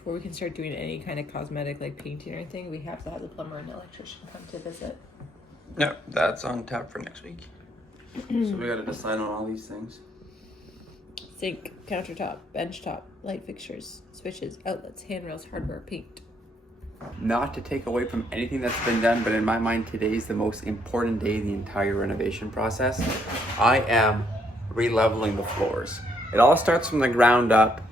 before we can start doing any kind of cosmetic like painting or anything, we have to have the plumber and electrician come to visit. Yeah, that's on tap for next week. So we gotta decide on all these things. Sink, countertop, bench top, light fixtures, switches, outlets, handrails, hardware, paint. Not to take away from anything that's been done, but in my mind, today is the most important day in the entire renovation process. I am re-leveling the floors. It all starts from the ground up.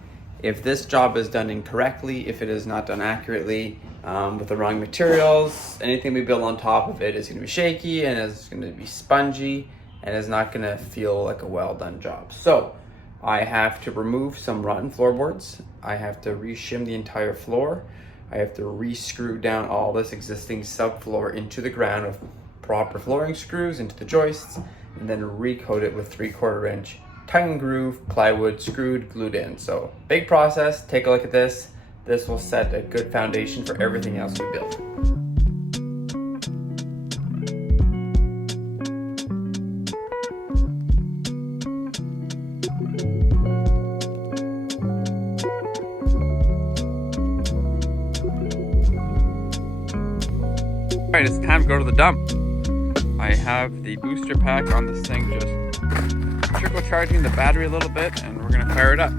If this job is done incorrectly, if it is not done accurately, with the wrong materials, anything we build on top of it is gonna be shaky and it's gonna be spongy and is not gonna feel like a well done job. So I have to remove some rotten floorboards. I have to re-shim the entire floor. I have to re-screw down all this existing subfloor into the ground with proper flooring screws into the joists, and then recoat it with 3/4 inch tongue and groove plywood, screwed, glued in. So big process. Take a look at this. This will set a good foundation for everything else we build. All right, it's time to go to the dump. I have the booster pack on this thing, just trickle charging the battery a little bit, and we're gonna fire it up.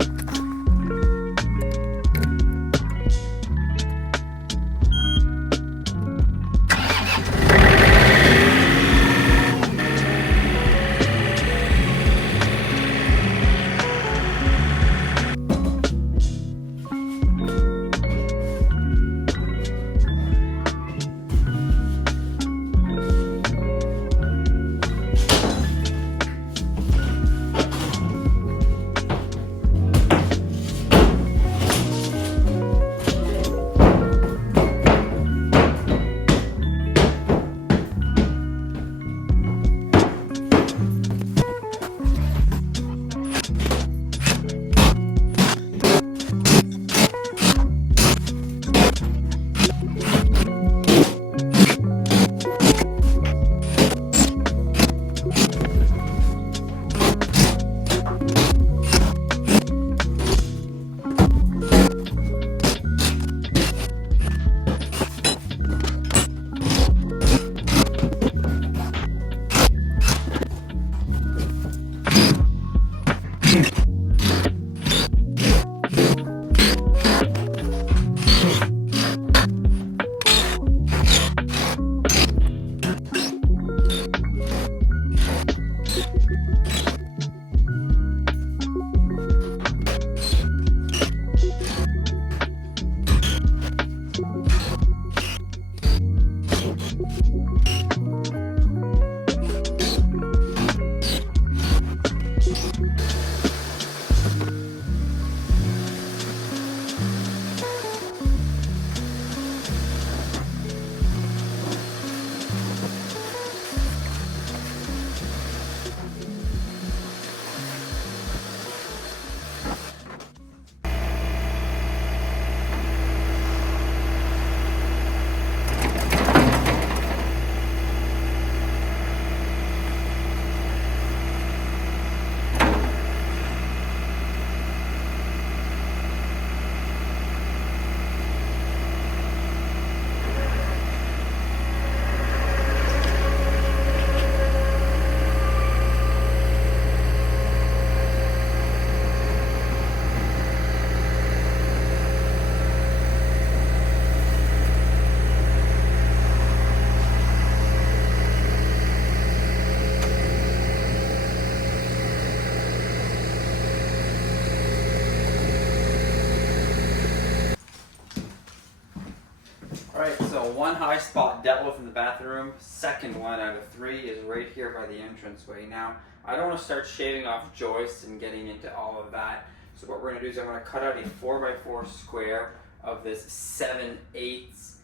Alright, so one high spot dealt with in the bathroom. Second one out of 3 is right here by the entranceway. Now, I don't want to start shaving off joists and getting into all of that. So what we're going to do is I'm going to cut out a 4x4 square of this 7/8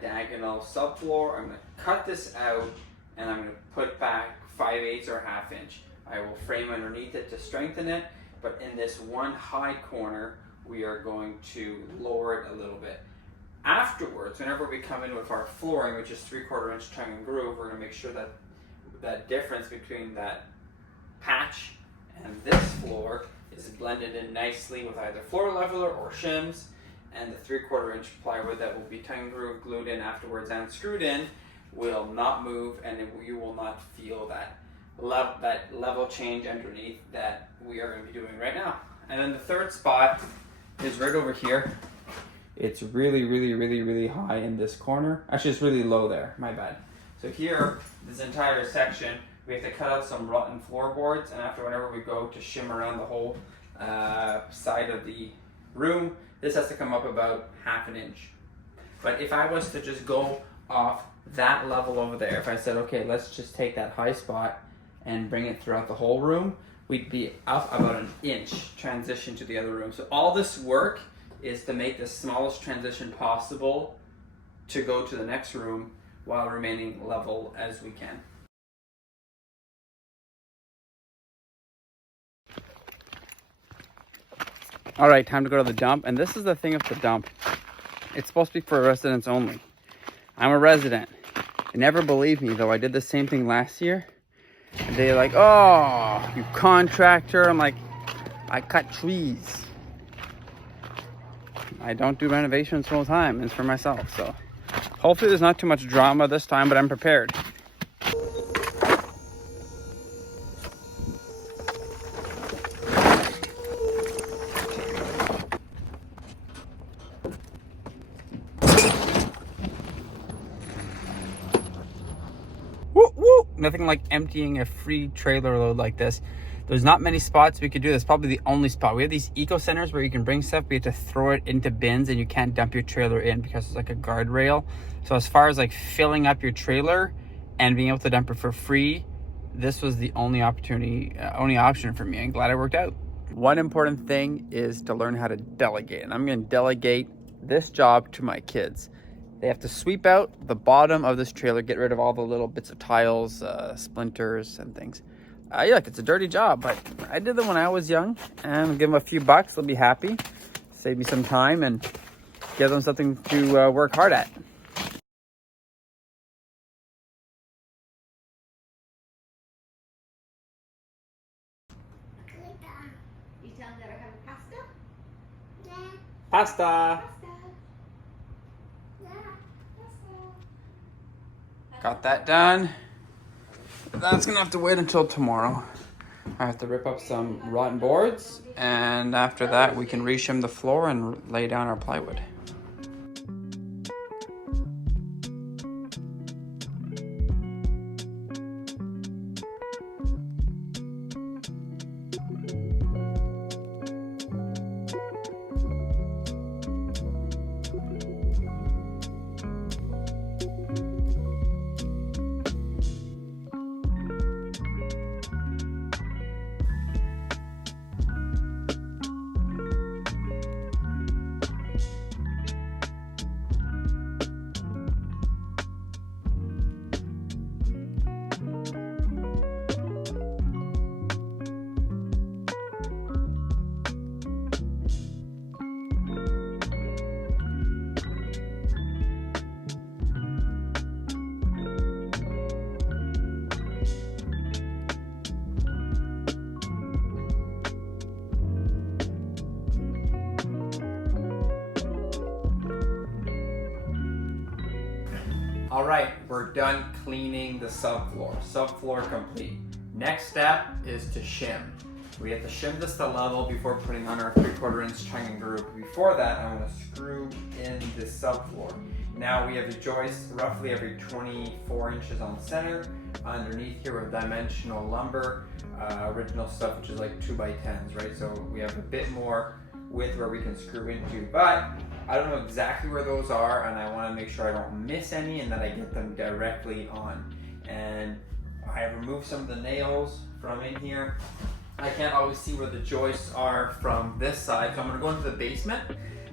diagonal subfloor. I'm going to cut this out and I'm going to put back 5/8 or 1/2 inch. I will frame underneath it to strengthen it, but in this one high corner, we are going to lower it a little bit. Afterwards, whenever we come in with our flooring, which is 3/4 inch tongue and groove, we're going to make sure that that difference between that patch and this floor is blended in nicely with either floor leveler or shims, and the 3/4 inch plywood that will be tongue grooved, glued in afterwards, and screwed in will not move, and you will not feel that level change underneath that we are going to be doing right now. And then the third spot is right over here. It's really high in this corner. Actually, it's really low there. My bad. So here, this entire section, we have to cut out some rotten floorboards, and after whenever we go to shim around the whole side of the room, this has to come up about 1/2 inch. But if I was to just go off that level over there, if I said, okay, let's just take that high spot and bring it throughout the whole room, we'd be up about 1 inch transition to the other room. So all this work is to make the smallest transition possible to go to the next room while remaining level as we can. All right, time to go to the dump. And this is the thing of the dump. It's supposed to be for residents only. I'm a resident. They never believed me, though. I did the same thing last year. And they're like, oh, you contractor. I'm like, I cut trees. I don't do renovations full time. It's for myself. So hopefully there's not too much drama this time, but I'm prepared. Nothing like emptying a free trailer load like this. There's not many spots we could do this. Probably the only spot. We have these eco centers where you can bring stuff, but you have to throw it into bins and you can't dump your trailer in because it's like a guardrail. So as far as like filling up your trailer and being able to dump it for free, this was the only option for me. I'm glad it worked out. One important thing is to learn how to delegate. And I'm going to delegate this job to my kids. They have to sweep out the bottom of this trailer, get rid of all the little bits of tiles, splinters and things. Yeah, it's a dirty job, but I did them when I was young, and give them a few bucks. They'll be happy. Save me some time and give them something to work hard at. You telling that I have a pasta? Yeah. Pasta. Got that done. That's gonna have to wait until tomorrow. I have to rip up some rotten boards, and after that we can reshim the floor and lay down our plywood. All right, we're done cleaning the subfloor. Subfloor complete. Next step is to shim. We have to shim this to level before putting on our 3/4 inch tongue and groove. Before that, I'm gonna screw in the subfloor. Now we have a joist roughly every 24 inches on center. Underneath here with dimensional lumber, original stuff, which is like 2x10s, right? So we have a bit more width where we can screw into, but I don't know exactly where those are, and I want to make sure I don't miss any and that I get them directly on. And I have removed some of the nails from in here. I can't always see where the joists are from this side, so I'm going to go into the basement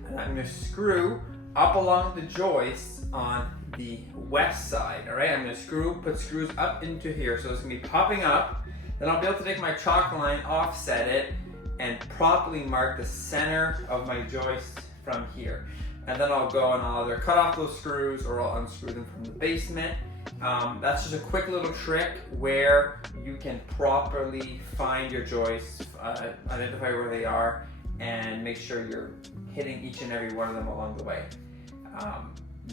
and I'm going to screw up along the joists on the west side. All right, I'm going to put screws up into here, so it's going to be popping up. Then I'll be able to take my chalk line, offset it, and properly mark the center of my joist from here. And then I'll go and I'll either cut off those screws or I'll unscrew them from the basement. That's just a quick little trick where you can properly find your joists, identify where they are, and make sure you're hitting each and every one of them along the way.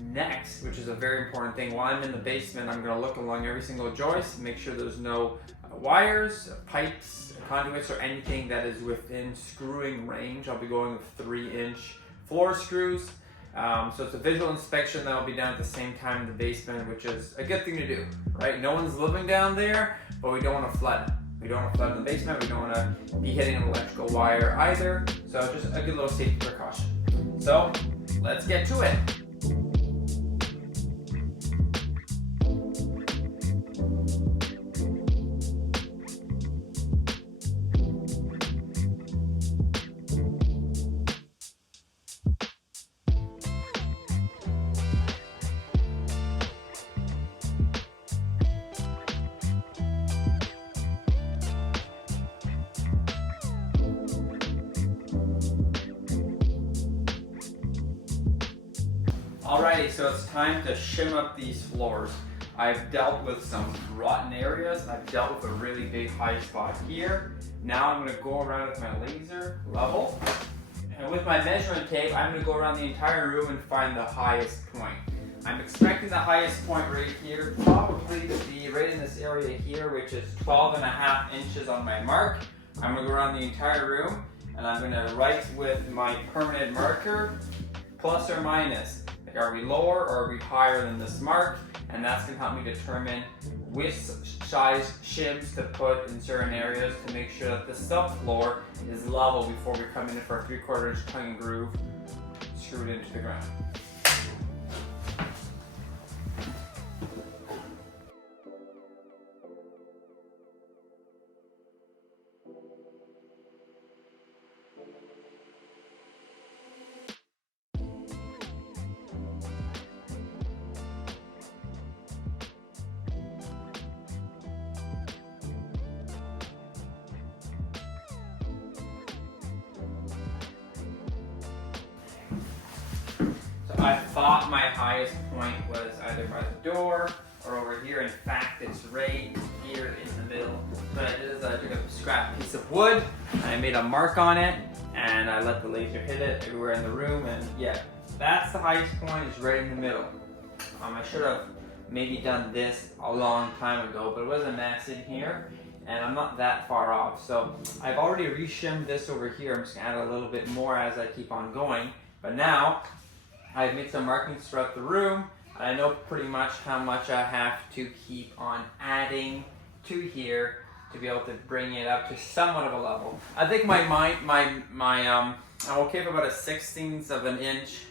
Next, which is a very important thing, while I'm in the basement, I'm going to look along every single joist, make sure there's no wires, pipes, conduits, or anything that is within screwing range. I'll be going with 3-inch floor screws. So it's a visual inspection that will be done at the same time in the basement, which is a good thing to do, right? No one's living down there, but we don't want to flood. We don't want to flood in the basement. We don't want to be hitting an electrical wire either. So just a good little safety precaution. So let's get to it. Alrighty, so it's time to shim up these floors. I've dealt with some rotten areas. I've dealt with a really big high spot here. Now I'm going to go around with my laser level. And with my measuring tape, I'm going to go around the entire room and find the highest point. I'm expecting the highest point right here, probably to be right in this area here, which is 12.5 inches on my mark. I'm going to go around the entire room, and I'm going to write with my permanent marker, plus or minus. Like, are we lower or are we higher than this mark? And that's going to help me determine which size shims to put in certain areas to make sure that the subfloor is level before we come in for a 3/4 inch tongue and groove screwed into the ground. I thought my highest point was either by the door or over here. In fact, it's right here in the middle. What I did is I took a scrap piece of wood, and I made a mark on it, and I let the laser hit it everywhere in the room, and yeah, that's the highest point, is right in the middle. I should have maybe done this a long time ago, but it was a mess in here, and I'm not that far off. So I've already reshimmed this over here. I'm just gonna add a little bit more as I keep on going, but now I've made some markings throughout the room, and I know pretty much how much I have to keep on adding to here to be able to bring it up to somewhat of a level. I think I'm okay for about a 1/16 of an inch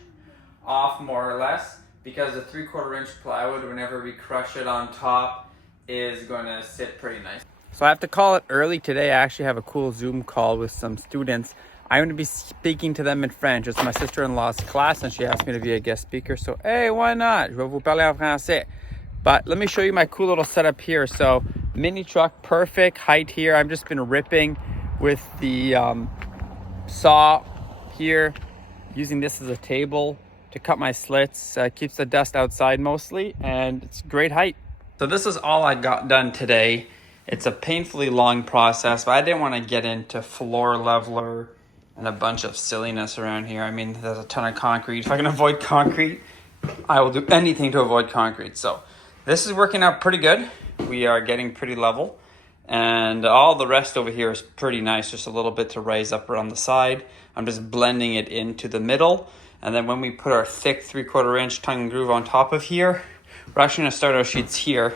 off, more or less, because the 3/4 inch plywood, whenever we crush it on top, is going to sit pretty nice. So I have to call it early today. I actually have a cool Zoom call with some students. I'm going to be speaking to them in French. It's my sister-in-law's class, and she asked me to be a guest speaker. So, hey, why not? Je vais vous parler en français. But let me show you my cool little setup here. So, mini truck, perfect height here. I've just been ripping with the saw here, using this as a table to cut my slits. Keeps the dust outside mostly, and it's great height. So this is all I got done today. It's a painfully long process, but I didn't want to get into floor leveler and a bunch of silliness around here. I mean, there's a ton of concrete. If I can avoid concrete, I will do anything to avoid concrete. So this is working out pretty good. We are getting pretty level, and all the rest over here is pretty nice. Just a little bit to raise up around the side. I'm just blending it into the middle. And then when we put our thick 3/4 inch tongue and groove on top of here, we're actually gonna start our sheets here,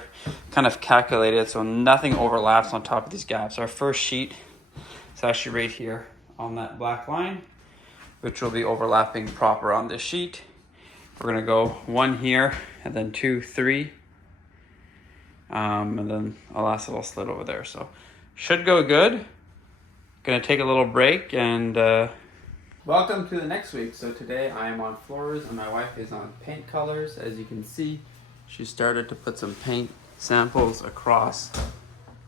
kind of calculated so nothing overlaps on top of these gaps. Our first sheet is actually right here on that black line, which will be overlapping proper on this sheet. We're gonna go 1 here, and then 2, 3, and then a last little slit over there. So should go good. Gonna take a little break, and welcome to the next week. So today I am on floors, and my wife is on paint colors. As you can see, she started to put some paint samples across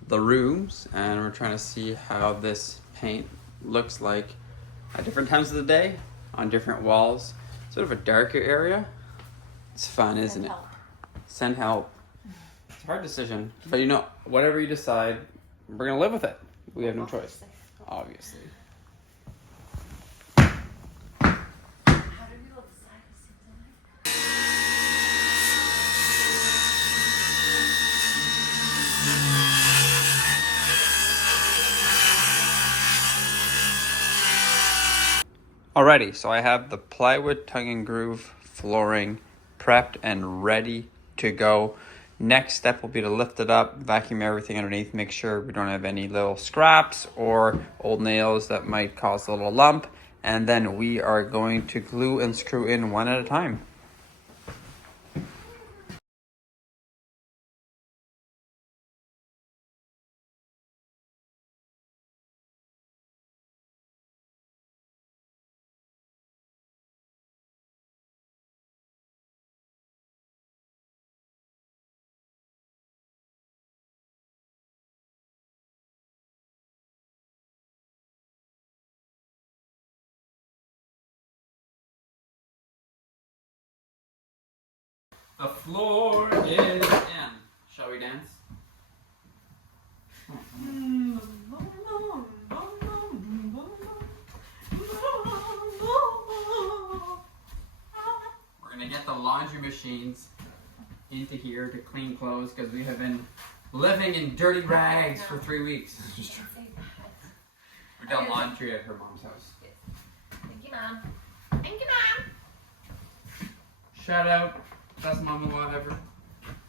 the rooms, and we're trying to see how this paint looks like at different times of the day on different walls. Sort of a darker area. It's fun, isn't it? Send help. It's a hard decision, but you know, whatever you decide, we're gonna live with it. We have no choice, obviously. ready. So I have the plywood tongue and groove flooring prepped and ready to go. Next step will be to lift it up, vacuum everything underneath, make sure we don't have any little scraps or old nails that might cause a little lump. And then we are going to glue and screw in one at a time. The floor is in. Shall we dance? We're gonna get the laundry machines into here to clean clothes because we have been living in dirty rags for 3 weeks. We've done laundry at her mom's house. Thank you, Mom. Thank you, Mom. Shout out, best mom in law ever.